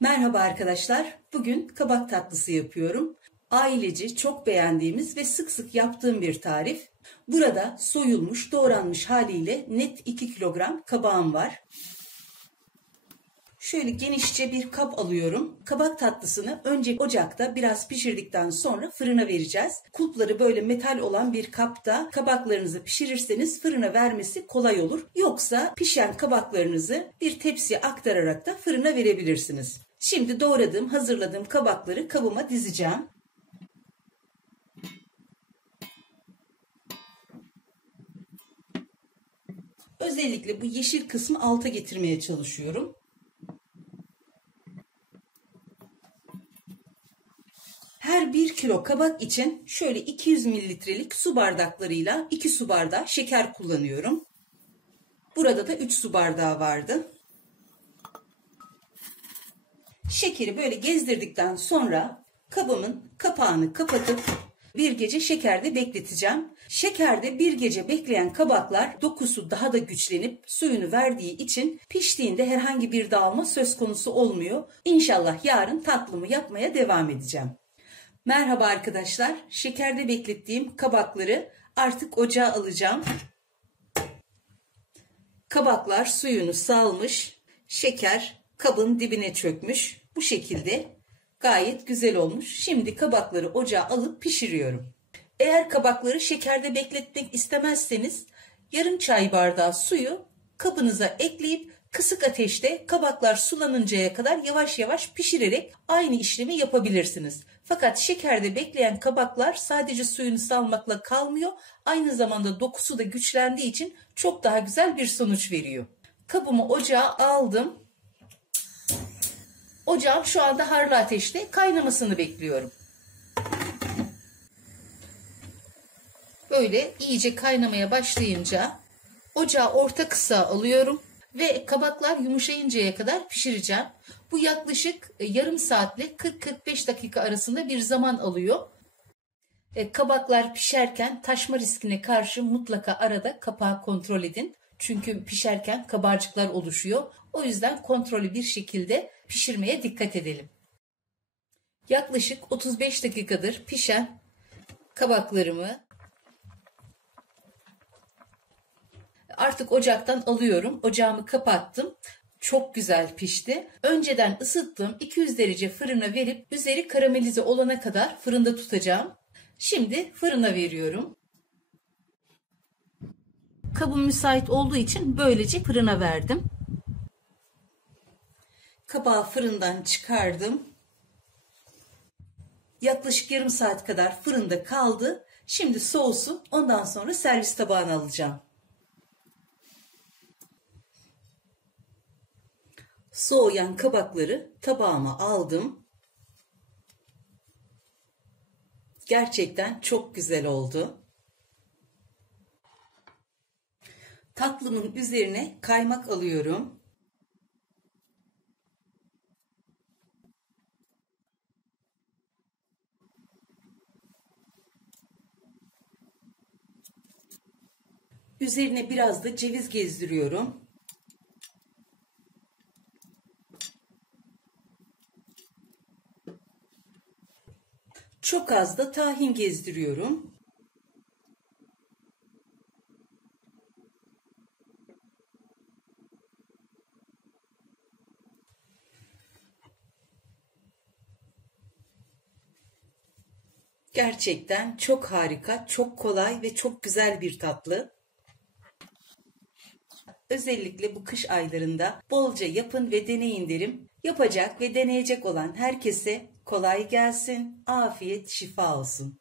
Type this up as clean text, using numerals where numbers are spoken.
Merhaba arkadaşlar. Bugün kabak tatlısı yapıyorum. Aileci çok beğendiğimiz ve sık sık yaptığım bir tarif. Burada soyulmuş, doğranmış haliyle net 2 kilogram kabağım var. Şöyle genişçe bir kap alıyorum. Kabak tatlısını önce ocakta biraz pişirdikten sonra fırına vereceğiz. Kulpları böyle metal olan bir kapta kabaklarınızı pişirirseniz fırına vermesi kolay olur. Yoksa pişen kabaklarınızı bir tepsiye aktararak da fırına verebilirsiniz. Şimdi doğradığım, hazırladığım kabakları kabıma dizeceğim. Özellikle bu yeşil kısmı alta getirmeye çalışıyorum. Her 1 kilo kabak için şöyle 200 mililitrelik su bardaklarıyla 2 su bardağı şeker kullanıyorum. Burada da 3 su bardağı vardı. Şekeri böyle gezdirdikten sonra kabımın kapağını kapatıp bir gece şekerde bekleteceğim. Şekerde bir gece bekleyen kabaklar dokusu daha da güçlenip suyunu verdiği için piştiğinde herhangi bir dağılma söz konusu olmuyor. İnşallah yarın tatlımı yapmaya devam edeceğim. Merhaba arkadaşlar. Şekerde beklettiğim kabakları artık ocağa alacağım. Kabaklar suyunu salmış. Şeker kabın dibine çökmüş. Bu şekilde gayet güzel olmuş. Şimdi kabakları ocağa alıp pişiriyorum. Eğer kabakları şekerde bekletmek istemezseniz yarım çay bardağı suyu kabınıza ekleyip kısık ateşte kabaklar sulanıncaya kadar yavaş yavaş pişirerek aynı işlemi yapabilirsiniz. Fakat şekerde bekleyen kabaklar sadece suyunu salmakla kalmıyor. Aynı zamanda dokusu da güçlendiği için çok daha güzel bir sonuç veriyor. Kabımı ocağa aldım. Ocağım şu anda harlı ateşte, kaynamasını bekliyorum. Böyle iyice kaynamaya başlayınca ocağı orta kısığa alıyorum ve kabaklar yumuşayıncaya kadar pişireceğim. Bu yaklaşık yarım saatle 40-45 dakika arasında bir zaman alıyor. Kabaklar pişerken taşma riskine karşı mutlaka arada kapağı kontrol edin. Çünkü pişerken kabarcıklar oluşuyor. O yüzden kontrollü bir şekilde pişirmeye dikkat edelim. Yaklaşık 35 dakikadır pişen kabaklarımı artık ocaktan alıyorum. Ocağımı kapattım. Çok güzel pişti. Önceden ısıttığım 200 derece fırına verip üzeri karamelize olana kadar fırında tutacağım. Şimdi fırına veriyorum. Kabım müsait olduğu için böylece fırına verdim. Kabağı fırından çıkardım. Yaklaşık yarım saat kadar fırında kaldı. Şimdi soğusun. Ondan sonra servis tabağına alacağım. Soğuyan kabakları tabağıma aldım. Gerçekten çok güzel oldu. Tatlımın üzerine kaymak alıyorum. Üzerine biraz da ceviz gezdiriyorum. Çok az da tahin gezdiriyorum. Gerçekten çok harika, çok kolay ve çok güzel bir tatlı. Özellikle bu kış aylarında bolca yapın ve deneyin derim. Yapacak ve deneyecek olan herkese kolay gelsin, afiyet, şifa olsun.